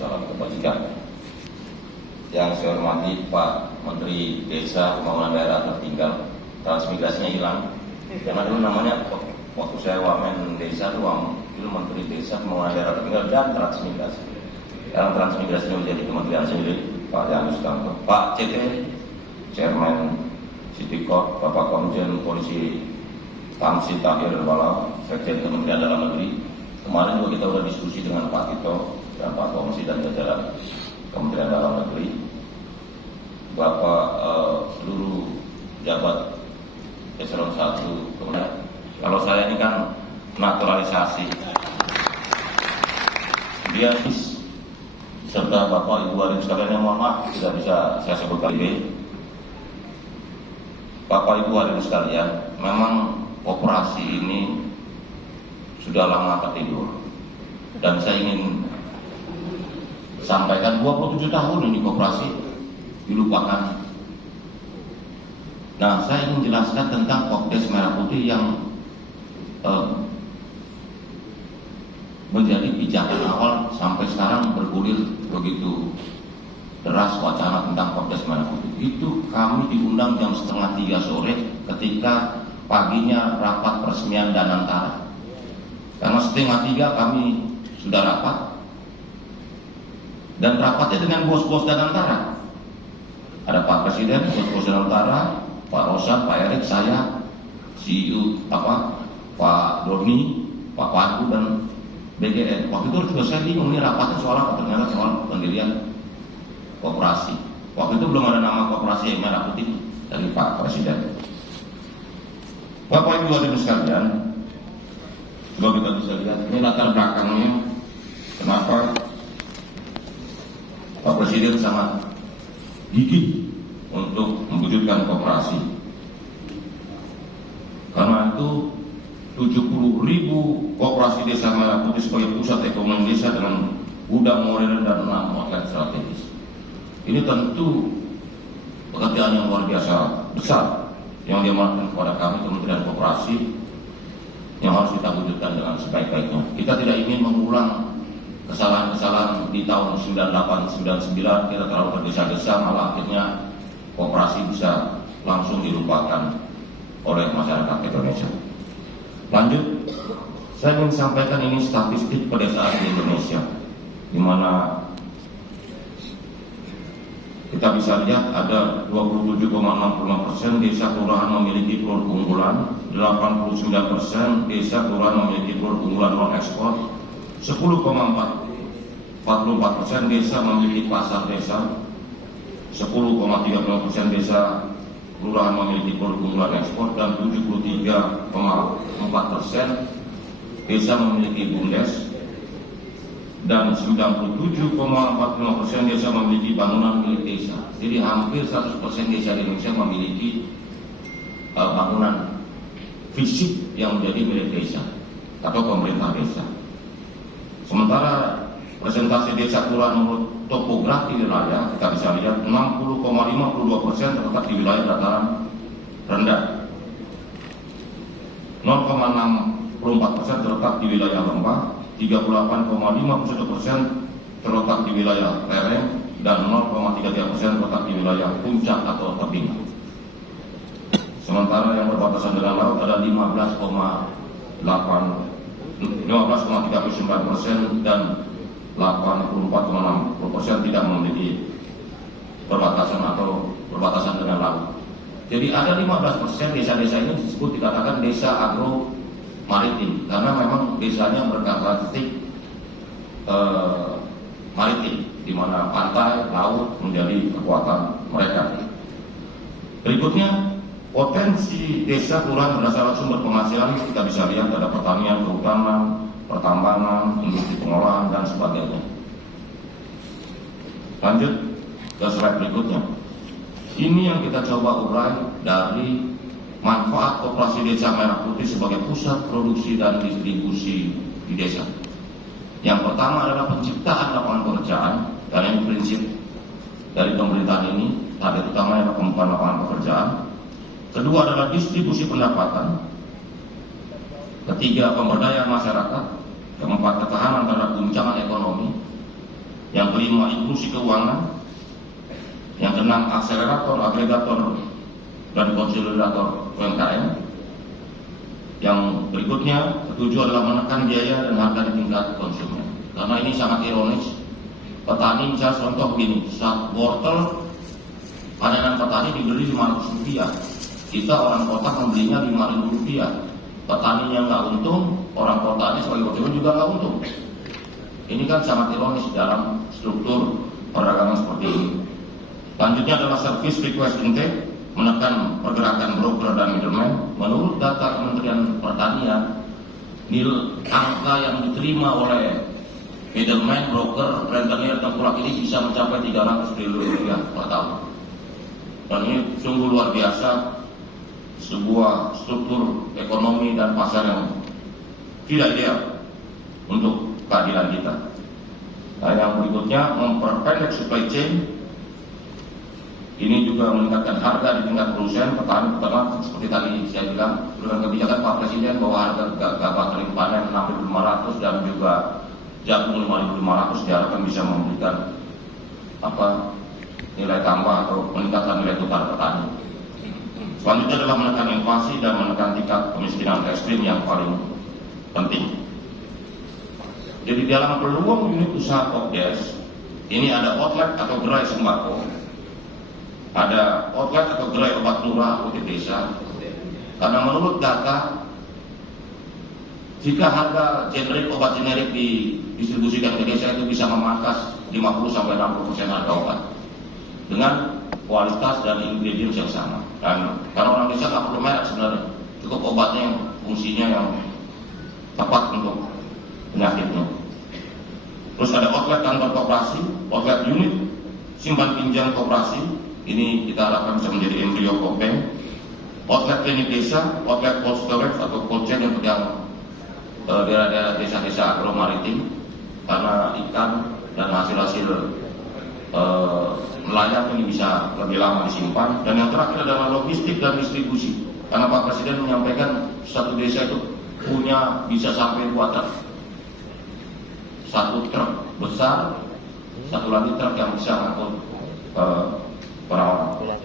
salam kebajikan. Yang saya hormati Pak Menteri Desa Pembangunan Daerah Tertinggal, transmigrasinya hilang. Karena dulu namanya waktu saya wamen desa itu Menteri Desa Pembangunan Daerah Tertinggal dan Transmigrasi. Sekarang transmigrasinya menjadi kementerian sendiri, Pak Yanus Kanto, Pak CT, Chairman Sitikor, Bapak Komjen Polisi Tamsi Tahir Walau, Sekjen Kementerian Dalam Negeri. Kemarin juga kita sudah diskusi dengan Pak Tito dan Pak Komisi dan jajaran Kementerian Dalam Negeri. Bapak seluruh jabat eselon 1. Kemudian kalau saya ini kan naturalisasi, dia serta Bapak Ibu hadirin sekalian yang mohon maaf tidak bisa saya sebut kali. Bapak Ibu hadirin sekalian, memang operasi ini sudah lama tertidur, dan saya ingin sampaikan 27 tahun ini koperasi dilupakan. Nah, saya ingin jelaskan tentang Kopdes Merah Putih yang menjadi pijakan awal sampai sekarang bergulir begitu deras wacana tentang Kopdes Merah Putih. Itu kami diundang jam 2:30 sore ketika paginya rapat peresmian Danantara. Karena 2:30 kami sudah rapat, dan rapatnya dengan bos-bos Danantara. Ada Pak Presiden, bos-bos Danantara, Pak Rosan, Pak Erik, saya, CEO Pak Doni, Pak Pandu, dan BGN. Waktu itu juga saya bingung ini rapatnya soal apa, ternyata soal pendirian koperasi. Waktu itu belum ada nama koperasi yang Merah Putih dari Pak Presiden. Bapak Ibu hadirin sekalian, coba kita bisa lihat ini latar belakangnya kenapa Pak Presiden sangat gigih untuk mewujudkan koperasi. Karena itu 70.000 koperasi desa Merah Putih sebagai pusat ekonomi desa dengan gudang modern dan 6 outlet strategis. Ini tentu pekerjaan yang luar biasa besar yang diamanatkan kepada kami Kementerian Koperasi yang harus kita wujudkan dengan sebaik-baiknya. Kita tidak ingin mengulang kesalahan-kesalahan di tahun 98-99, kita terlalu tergesa-gesa, malah akhirnya koperasi bisa langsung dilupakan oleh masyarakat Indonesia. Lanjut, saya ingin sampaikan ini statistik pedesaan di Indonesia, di mana kita bisa lihat ada 27,65% desa kelurahan memiliki produk unggulan, 89% desa kelurahan memiliki produk unggulan non ekspor, 10,44% desa memiliki pasar desa, 10,35% desa kelurahan memiliki produk unggulan ekspor, dan 73,4% desa memiliki BUMDes, dan 97,45% desa memiliki bangunan milik desa. Jadi hampir 100% desa di Indonesia memiliki bangunan fisik yang menjadi milik desa atau pemerintah desa. Sementara presentasi desa kelurahan menurut topografi wilayah, kita bisa lihat 60,52% terletak di wilayah dataran rendah, 0,64% terletak di wilayah lembah, 38,51% terletak di wilayah lereng, dan 0,33% terletak di wilayah puncak atau tebing. Sementara yang berbatasan dengan laut ada 15,39% dan 84,60% tidak memiliki perbatasan atau perbatasan dengan laut. Jadi ada 15% desa-desa ini disebut dikatakan desa agro maritim karena memang desanya berkarakteristik maritim, di mana pantai, laut menjadi kekuatan mereka. Berikutnya, potensi desa kelurahan berdasarkan sumber penghasilan kita bisa lihat ada pertanian, kehutanan, pertambangan, industri pengolahan, dan sebagainya. Lanjut ke slide berikutnya. Ini yang kita coba urai dari manfaat koperasi desa Merah Putih sebagai pusat produksi dan distribusi di desa. Yang pertama adalah penciptaan lapangan pekerjaan, dan yang prinsip dari pemerintahan ini target utamanya adalah pembukaan lapangan pekerjaan. Kedua adalah distribusi pendapatan. Ketiga, pemberdayaan masyarakat. Keempat, ketahanan terhadap guncangan ekonomi. Yang kelima, inklusi keuangan. Yang keenam, akselerator, agregator, dan konsolidator UMKM. Yang berikutnya, ketujuh adalah menekan biaya dan harga di tingkat konsumen. Karena ini sangat ironis. Petani misalnya contoh begini, saat wortel panenan petani dibeli Rp500. Kita orang kota membelinya Rp5.000. Petaninya nggak untung, orang kotanya sebagai konsumen juga nggak untung. Ini kan sangat ironis dalam struktur perdagangan seperti ini. Selanjutnya adalah service request intake, menekan pergerakan broker dan middleman. Menurut data Kementerian Pertanian, angka yang diterima oleh middleman, broker, rentenir, tengkulak ini bisa mencapai Rp300 triliun per tahun. Dan ini sungguh luar biasa, sebuah struktur ekonomi dan pasar yang tidak ideal untuk keadilan kita. Nah, yang berikutnya, memperpendek supply chain. Ini juga meningkatkan harga di tingkat produsen, petani, peternak. Seperti tadi saya bilang, dengan kebijakan Pak Presiden bahwa harga gabah kering panen Rp6.500 dan juga jagung Rp5.500 diharapkan bisa memberikan nilai tambah atau meningkatkan nilai tukar petani. Selanjutnya adalah menekan inflasi dan menekan tingkat kemiskinan ekstrim yang paling penting. Jadi dalam peluang unit usaha Kopdes, ini ada outlet atau gerai sembako, ada outlet atau gerai obat lurah atau desa. Karena menurut data, jika harga generik obat generik didistribusikan ke desa itu bisa memangkas 50-60% harga obat dengan kualitas dan ingredients yang sama. Dan karena orang desa nggak perlu merek sebenarnya, cukup obatnya yang fungsinya yang tepat untuk penyakitnya. Terus ada outlet kantor koperasi, outlet unit simpan pinjam koperasi. Ini kita harapkan bisa menjadi embrio Kopbank. Outlet klinik desa, outlet cold storage atau cold chain yang pegang daerah-daerah desa-desa agro maritim, karena ikan dan hasil-hasil nelayan ini bisa lebih lama disimpan. Dan yang terakhir adalah logistik dan distribusi, karena Pak Presiden menyampaikan satu desa itu bisa sampai 2 truk, satu truk besar, satu lagi truk yang bisa mengangkut orang-orang.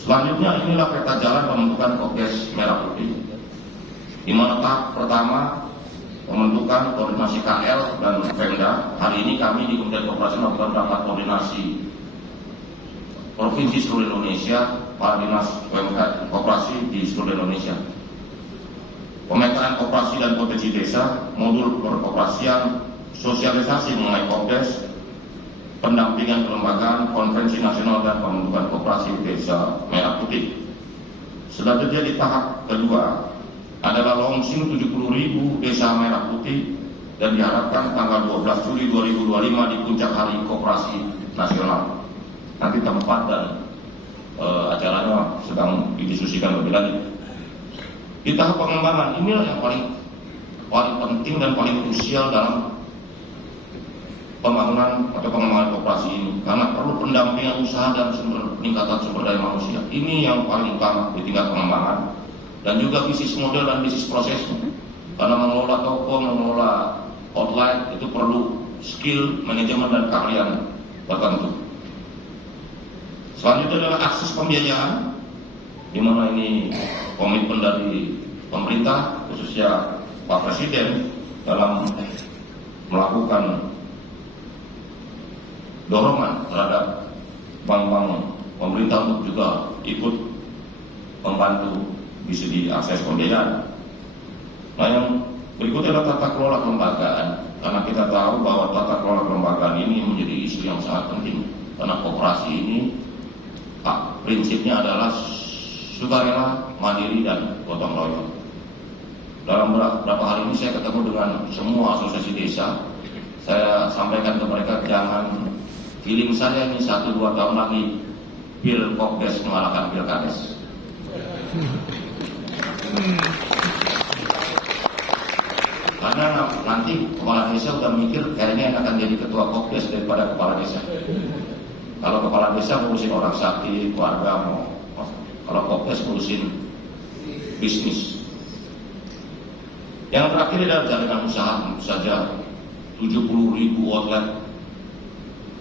Selanjutnya inilah peta jalan pembentukan Kopdes Merah Putih, di mana tahap pertama pembentukan koordinasi KL dan Pemda. Hari ini kami di Kementerian Koperasi melakukan rapat koordinasi provinsi seluruh Indonesia, para dinas UMKM koperasi di seluruh Indonesia. Pemetaan koperasi dan potensi desa, modul perkoperasian, sosialisasi mengenai Kopdes, pendampingan kelembagaan, konferensi nasional dan pembentukan koperasi desa Merah Putih. Selanjutnya di tahap kedua adalah launching 70.000 desa Merah Putih dan diharapkan tanggal 12 Juli 2025 di puncak hari koperasi nasional. Nanti tempat dan acaranya sedang didiskusikan lebih lanjut. Di tahap pengembangan, inilah yang paling penting dan paling krusial dalam pembangunan atau pengembangan koperasi ini, karena perlu pendampingan usaha dan peningkatan sumber daya manusia. Ini yang paling utama di tingkat pengembangan, dan juga bisnis model dan bisnis prosesnya. Karena mengelola toko, mengelola outlet itu perlu skill, manajemen dan keahlian tertentu. Selanjutnya adalah akses pembiayaan, di mana ini komitmen dari pemerintah, khususnya Pak Presiden dalam melakukan dorongan terhadap bank-bank pemerintah untuk juga ikut membantu di segi akses pembiayaan. Nah, yang berikutnya adalah tata kelola kelembagaan, karena kita tahu bahwa tata kelola kelembagaan ini menjadi isu yang sangat penting, karena koperasi ini prinsipnya adalah sukarela, mandiri, dan gotong royong. Dalam beberapa hari ini saya ketemu dengan semua asosiasi desa. Saya sampaikan ke mereka, jangan feeling saya ini 1-2 tahun lagi Pil Kopdes mengalahkan Pilkades. Karena nanti kepala desa udah mikir kayaknya yang akan jadi ketua Kopdes daripada kepala desa. Kalau kepala desa ngurusin orang sakit, keluarga mau, kalau Kopdes ngurusin bisnis. Yang terakhir adalah jaringan usaha saja. 70.000 outlet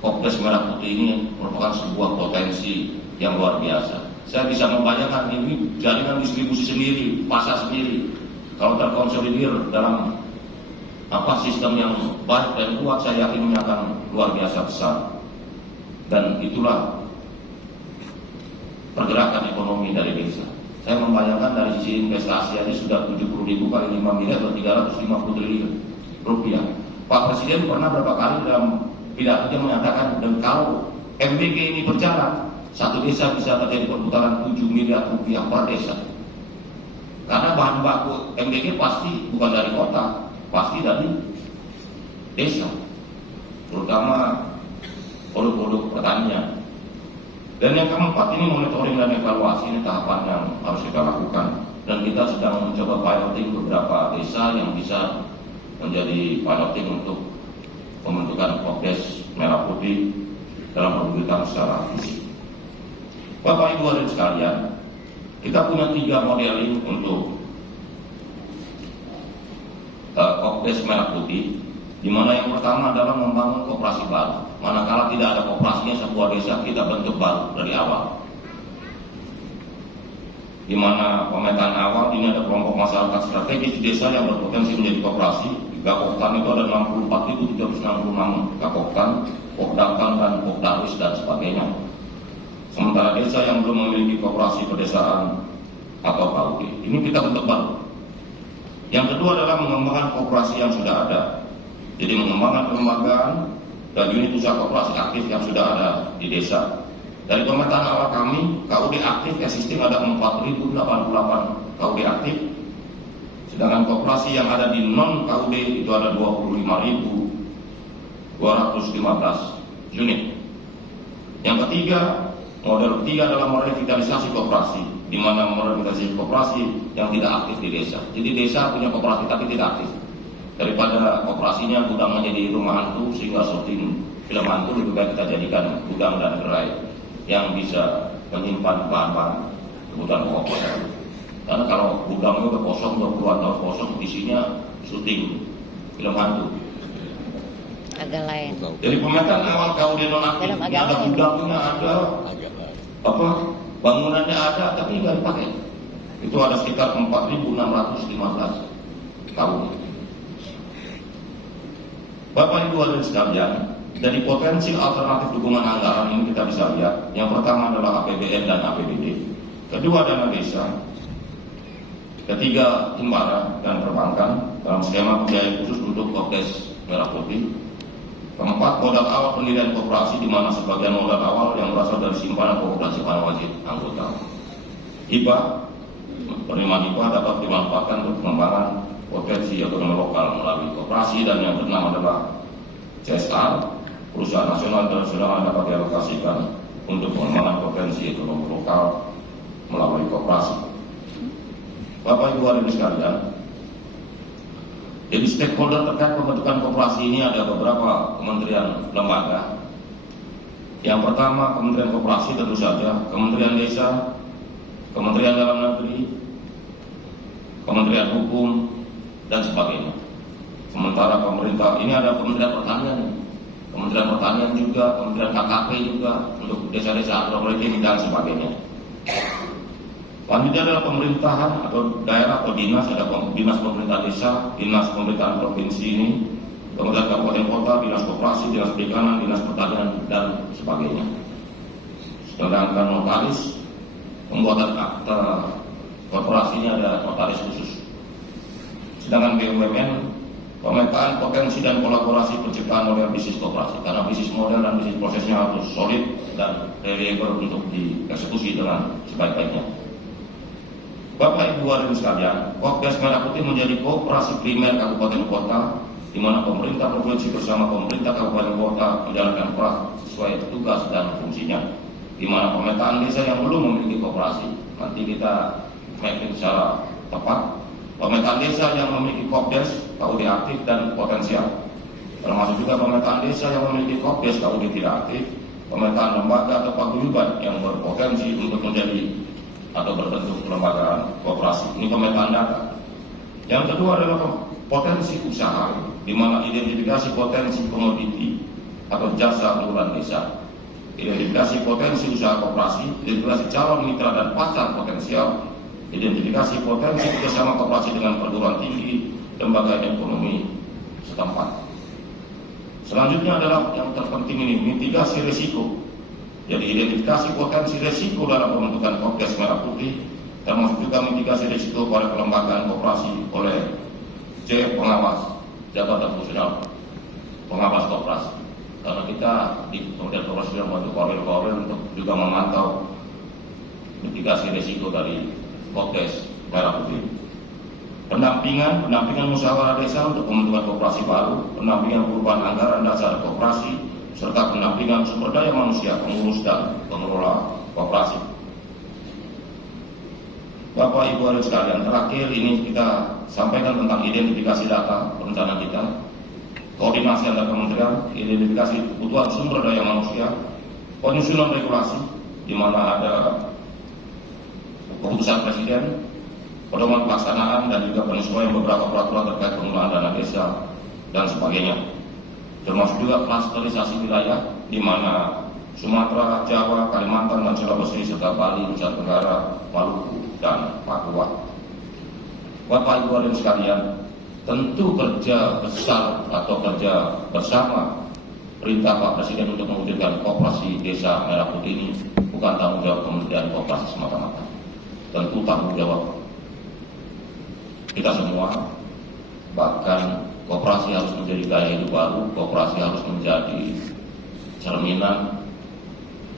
Kopdes Merah Putih ini merupakan sebuah potensi yang luar biasa. Saya bisa membayangkan ini jaringan distribusi sendiri, pasar sendiri. Kalau terkonsolidir dalam sistem yang baik dan kuat, saya yakin ini akan luar biasa besar. Dan itulah pergerakan ekonomi dari desa. Saya membayangkan dari sisi investasi aja sudah 70.000 kali 5 miliar atau 350 triliun rupiah. Pak Presiden pernah berapa kali dalam pidatonya menyatakan, dan kalau MBG ini berjalan, satu desa bisa terjadi perputaran 7 miliar rupiah per desa. Karena bahan baku MBG pasti bukan dari kota, pasti dari desa, terutama produk-produk pertanian. Dan yang keempat, ini monitoring dan evaluasi, ini tahapan yang harus kita lakukan. Dan kita sedang mencoba piloting beberapa desa yang bisa menjadi piloting untuk pembentukan Kopdes Merah Putih dalam perwujudan secara fisik. Bapak Ibu hadirin sekalian, kita punya 3 modeling untuk Kopdes Merah Putih, di mana yang pertama adalah membangun koperasi baru. Manakala tidak ada koperasinya sebuah desa, kita bentuk baru dari awal. Di mana pemetaan awal ini ada kelompok masyarakat strategis di desa yang berpotensi menjadi koperasi. Gakoktan itu ada 64.366 Gakoktan, Pokdakan dan Pokdarwis dan sebagainya. Sementara desa yang belum memiliki koperasi pedesaan atau KUD, ini kita bentuk baru. Yang kedua adalah mengembangkan koperasi yang sudah ada. Jadi mengembangkan kelembagaan dan unit usaha koperasi aktif yang sudah ada di desa. Dari pemetaan awal kami, KUD aktif existing ada 4.088 KUD aktif. Sedangkan koperasi yang ada di non KUD itu ada 25.215 unit. Yang ketiga, model ketiga adalah model revitalisasi koperasi, di mana model revitalisasi koperasi yang tidak aktif di desa. Jadi desa punya koperasi tapi tidak aktif. Daripada koperasinya gudang menjadi rumah hantu sehingga syuting film hantu, lebih baik kita jadikan gudang dan gerai yang bisa menyimpan bahan-bahan kebutuhan pokok. Karena kalau gudangnya udah kosong, 20 tahun kosong, isinya syuting film hantu. Agak lain. Jadi pemetaan awal KUD nonaktif, ada gudangnya, ada bangunannya ada, tapi nggak dipakai. Itu ada sekitar 4.615 tahun. Bapak Ibu hadirin sekalian, dari potensi alternatif dukungan anggaran ini kita bisa lihat, yang pertama adalah APBN dan APBD, kedua dana desa, ketiga himbara dan perbankan dalam skema pembiayaan khusus untuk Kopdes Merah Putih, keempat modal awal pendirian koperasi, di mana sebagian modal awal yang berasal dari simpanan koperasi pada wajib anggota. Hibah, penerimaan hibah dapat dimanfaatkan untuk pengembangan potensi ekonomi lokal melalui koperasi, dan yang keenam adalah CSR, perusahaan nasional dan internasional dapat dialokasikan untuk pengembangan potensi ekonomi lokal melalui koperasi. Bapak Ibu hadirin sekalian, jadi stakeholder terkait pembentukan koperasi ini ada beberapa kementerian lembaga. Yang pertama Kementerian Koperasi, tentu saja Kementerian Desa, Kementerian Dalam Negeri, Kementerian Hukum dan sebagainya. Sementara pemerintah ini ada Kementerian Pertanian, Kementerian Pertanian juga, Kementerian KKP juga untuk desa-desa agroklinik dan sebagainya. Selanjutnya adalah pemerintahan atau daerah atau dinas, ada dinas pemerintah desa, dinas pemerintahan provinsi ini, kemudian kabupaten kota, dinas koperasi, dinas perikanan, dinas pertanian dan sebagainya. Sedangkan notaris, pembuatan akta korporasi ini ada notaris khusus. Sedangkan BUMN, pemetaan potensi dan kolaborasi penciptaan model bisnis koperasi, karena bisnis model dan bisnis prosesnya harus solid dan reliable untuk dieksekusi dengan sebaik-baiknya. Bapak Ibu hadirin sekalian, Kopdes Merah Putih menjadi koperasi primer kabupaten kota, di mana pemerintah provinsi bersama pemerintah kabupaten kota menjalankan peran sesuai tugas dan fungsinya. Di mana pemetaan desa yang belum memiliki koperasi, nanti kita mapping secara tepat. Pemetaan desa yang memiliki Kopdes, KUD aktif dan potensial, termasuk juga pemetaan desa yang memiliki Kopdes, KUD tidak aktif, pemetaan lembaga atau paguyuban yang berpotensi untuk menjadi atau berbentuk kelembagaan koperasi. Ini pemetaan data. Yang kedua adalah potensi usaha di mana identifikasi potensi komoditi atau jasa unggulan desa, identifikasi potensi usaha koperasi, identifikasi calon mitra dan pasar potensial, identifikasi potensi kerjasama koperasi dengan perguruan tinggi, lembaga ekonomi setempat. Selanjutnya adalah yang terpenting ini, mitigasi risiko. Jadi identifikasi potensi risiko dalam pembentukan Kopdes Merah Putih, termasuk juga mitigasi risiko pada kelembagaan koperasi oleh pengawas jabatan fungsional pengawas koperasi. Karena kita di Kementerian Koperasi sudah membentuk koril untuk juga memantau mitigasi risiko dari Kopdes Merah Putih. Pendampingan musyawarah desa untuk pembentukan koperasi baru, pendampingan perubahan anggaran dasar koperasi, serta pendampingan sumber daya manusia pengurus dan pengelola koperasi. Bapak Ibu hadirin sekalian, terakhir ini kita sampaikan tentang identifikasi data perencanaan kita, koordinasi antar kementerian, identifikasi kebutuhan sumber daya manusia, penyusunan regulasi, di mana ada keputusan Presiden, pedoman pelaksanaan dan juga penyesuaian beberapa peraturan terkait penggunaan dana desa dan sebagainya. Termasuk juga klasterisasi wilayah di mana Sumatera, Jawa, Kalimantan, dan Sulawesi serta Bali, Nusa Tenggara, Maluku, dan Papua. Bapak Ibu hadirin sekalian, tentu kerja besar atau kerja bersama perintah Pak Presiden untuk mewujudkan koperasi desa Merah Putih ini bukan tanggung jawab Kementerian Koperasi semata-mata. Tentu tanggung jawab kita semua, bahkan koperasi harus menjadi gaya hidup baru, koperasi harus menjadi cerminan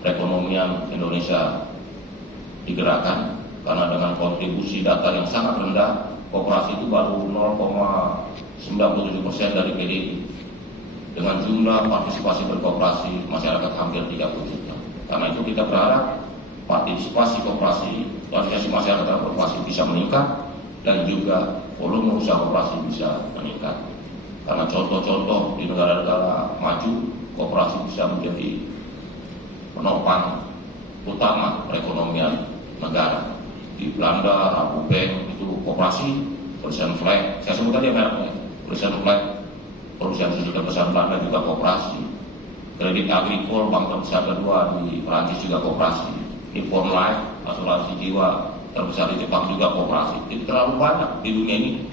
perekonomian Indonesia digerakkan, karena dengan kontribusi data yang sangat rendah, koperasi itu baru 0,97% dari PDB. Dengan jumlah partisipasi berkoperasi masyarakat hampir 30 juta. Karena itu kita berharap partisipasi masyarakat dalam koperasi bisa meningkat, dan juga volume usaha koperasi bisa meningkat. Karena contoh-contoh di negara-negara maju, koperasi bisa menjadi penopang utama perekonomian negara. Di Belanda, Rabobank itu koperasi, Prussian Flag, saya sebut tadi mereknya, Prussian Flag, perusahaan susu terbesar Belanda juga koperasi. Kredit Agricole, bank terbesar kedua di Perancis juga koperasi. Nippon Life, asuransi jiwa terbesar di Jepang juga koperasi. Itu terlalu banyak di dunia ini.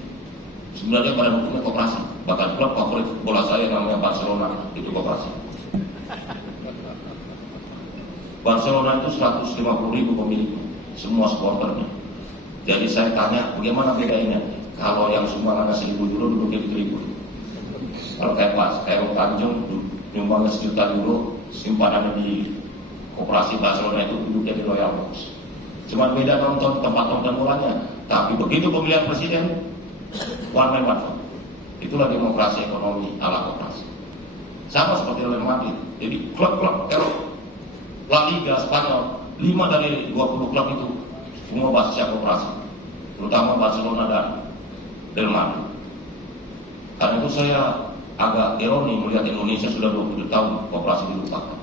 Sebenarnya pada bentuknya koperasi. Bahkan klub favorit bola saya namanya Barcelona, itu koperasi. Barcelona itu 150.000 pemilik, semua supporternya. Jadi saya tanya, bagaimana bedanya? Kalau yang sumbang ada 1.000 euro, duduknya di 1.000. Kalau kayak Tanjung, nyumbangnya 1 juta euro, simpanannya di koperasi Barcelona itu duduknya di Royal Box. Cuma beda nonton tempat nonton bolanya, tapi begitu pemilihan presiden, one man one vote. Itulah demokrasi ekonomi ala koperasi. Sama seperti Real Madrid. Jadi klub-klub Eropa, La Liga, Spanyol, 5 dari 20 klub itu semua basisnya koperasi, terutama Barcelona dan Real Madrid. Karena itu saya agak ironi melihat Indonesia sudah 20 tahun koperasi dilupakan.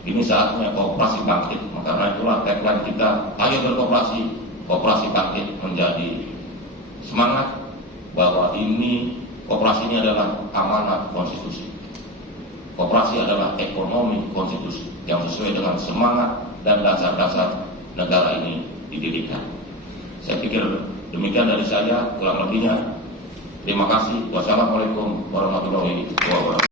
Ini saatnya koperasi bangkit. Karena itulah tagline kita, ayo berkoperasi, koperasi bangkit, menjadi semangat bahwa koperasi ini adalah amanat konstitusi. Koperasi adalah ekonomi konstitusi yang sesuai dengan semangat dan dasar-dasar negara ini didirikan. Saya pikir demikian dari saya, kurang lebihnya. Terima kasih. Wassalamualaikum warahmatullahi wabarakatuh.